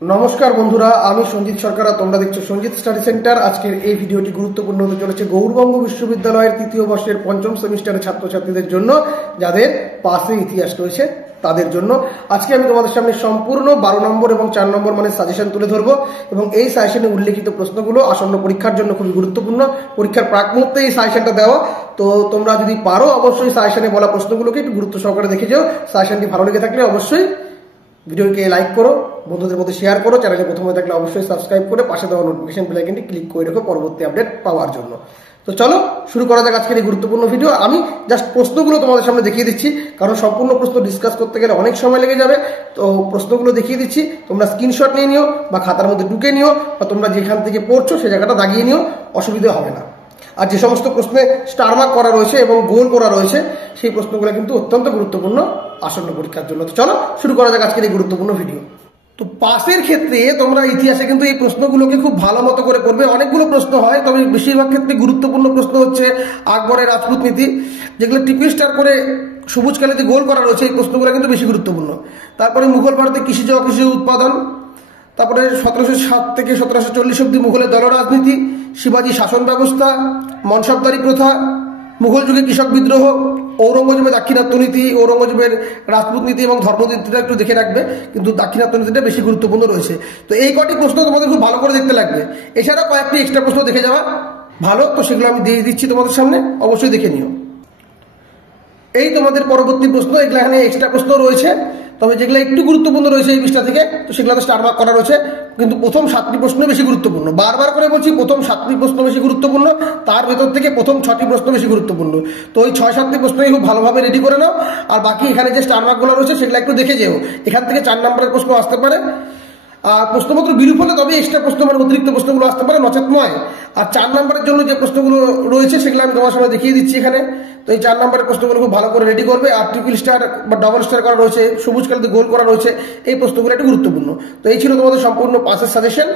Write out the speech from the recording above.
নমস্কার বন্ধুরা, আমি সঞ্জিত সরকার। তোমরা দেখছো সঞ্জিত স্টাডি সেন্টার। আজকের এই ভিডিওটি গুরুত্বপূর্ণ হতে চলেছে গৌড়বঙ্গ বিশ্ববিদ্যালয়ের তৃতীয় বর্ষের পঞ্চম সেমিস্টারের ছাত্রছাত্রীদের জন্য, যাদের পাসে ইতিহাস রয়েছে তাদের জন্য। আজকে আমি তোমাদের সামনে সম্পূর্ণ 12 নম্বর এবং 4 নম্বর মানের সাজেশন তুলে ধরবো, এবং এই সাজেশনে উল্লেখিত প্রশ্নগুলো আসন্ন পরীক্ষার জন্য খুবই গুরুত্বপূর্ণ। পরীক্ষার প্রাক মুহূর্তে এই সাজেশনটা দেওয়া, তো তোমরা যদি পারো অবশ্যই সাজেশনে বলা প্রশ্নগুলোকে একটু গুরুত্ব সহকারে দেখে যাও। সাজেশনটি ভালো লেগে থাকলে অবশ্যই ভিডিওকে লাইক করো, বন্ধুদের মধ্যে শেয়ার করো, চ্যানেলে প্রথম হয়ে থাকলে অবশ্যই সাবস্ক্রাইব করে পাশে দেওয়া নোটিফিকেশন বেল আইকনটি ক্লিক করে রেখো পরবর্তী আপডেট পাওয়ার জন্য। তো চলো শুরু করা যাক আজকের এই গুরুত্বপূর্ণ ভিডিও। আমি জাস্ট প্রশ্নগুলো তোমাদের সামনে দেখিয়ে দিচ্ছি, কারণ সম্পূর্ণ প্রশ্ন ডিসকাস করতে গেলে অনেক সময় লেগে যাবে। তো প্রশ্নগুলো দেখিয়ে দিচ্ছি, তোমরা স্ক্রিনশট নিয়ে নিও বা খাতার মধ্যে ঢুকে নিও, বা তোমরা যেখান থেকে পড়ছো সেই জায়গাটা দাগিয়ে নিও, অসুবিধা হবে না। আর যে সমস্ত প্রশ্নে স্টার মার্ক করা রয়েছে এবং গোল করা রয়েছে সেই প্রশ্নগুলো কিন্তু অত্যন্ত গুরুত্বপূর্ণ আসন্ন পরীক্ষার জন্য। তো চলো শুরু করা যাক আজকের এই গুরুত্বপূর্ণ ভিডিও। তো পাসের ক্ষেত্রে তোমরা ইতিহাসে কিন্তু এই প্রশ্নগুলোকে খুব ভালো মতো করে করবে। অনেকগুলো প্রশ্ন হয়, তবে বেশিরভাগ ক্ষেত্রে গুরুত্বপূর্ণ প্রশ্ন হচ্ছে আকবরের রাজপুত নীতি, যেগুলো টিপি স্টার করে সবুজ কালিতে গোল করা রয়েছে, এই প্রশ্নগুলো কিন্তু বেশি গুরুত্বপূর্ণ। তারপরে মুঘল ভারতে কৃষিজ অকৃষি উৎপাদন, তারপরে 1707 থেকে 1740 অব্দি মুঘলের দল রাজনীতি, শিবাজী শাসন ব্যবস্থা, মনসবদারি প্রথা, মুঘল যুগে কৃষক বিদ্রোহ, ঔরঙ্গজেবের দাক্ষিণাত্য নীতি, ঔরঙ্গজেবের রাজপুত নীতি এবং ধর্মনীতিটা একটু দেখে রাখবে, কিন্তু দাক্ষিণাত্য নীতিটা বেশি গুরুত্বপূর্ণ রয়েছে। তো এই কটি প্রশ্ন তোমাদের খুব ভালো করে দেখতে লাগবে। এছাড়াও কয়েকটি এক্সট্রা প্রশ্ন দেখে যাওয়া ভালো, তো সেগুলো আমি দিয়ে দিচ্ছি তোমাদের সামনে, অবশ্যই দেখে নিও। এই তোমাদের পরবর্তী প্রশ্ন, এগুলো এখানে এক্সট্রা প্রশ্ন রয়েছে, তবে যেগুলো একটু গুরুত্বপূর্ণ রয়েছে এই পৃষ্ঠা থেকে, তো সেগুলো তো স্টার মার্ক করা রয়েছে। কিন্তু প্রথম 7টি প্রশ্ন বেশি গুরুত্বপূর্ণ, বারবার করে বলছি, প্রথম 7টি প্রশ্ন বেশি গুরুত্বপূর্ণ, তার ভেতর থেকে প্রথম 6টি প্রশ্ন বেশি গুরুত্বপূর্ণ। তো ওই 6-7টি প্রশ্নই খুব ভালোভাবে রেডি করে নাও, আর বাকি এখানে যে স্টার মার্কগুলো রয়েছে সেগুলো একটু দেখে যেও। এখান থেকে 4 নম্বরের প্রশ্ন আসতে পারে, আর প্রশ্নপত্র বিরূপ হলে তবে এক্সট্রা প্রশ্ন মানে অতিরিক্ত প্রশ্নগুলো আসতে পারে, নচেত নয়। আর 4 নম্বরের জন্য যে প্রশ্নগুলো রয়েছে সেগুলো আমি তোমার সামনে দেখিয়ে দিচ্ছি এখানে। তো এই 4 নম্বরের প্রশ্নগুলো খুব ভালো করে রেডি করবে। আর ট্রিপল স্টার বা ডবল স্টার করা রয়েছে, সবুজ কালিতে গোল করা রয়েছে, এই প্রশ্নগুলো একটু গুরুত্বপূর্ণ। তো এই ছিল তোমাদের সম্পূর্ণ পাসের সাজেশন।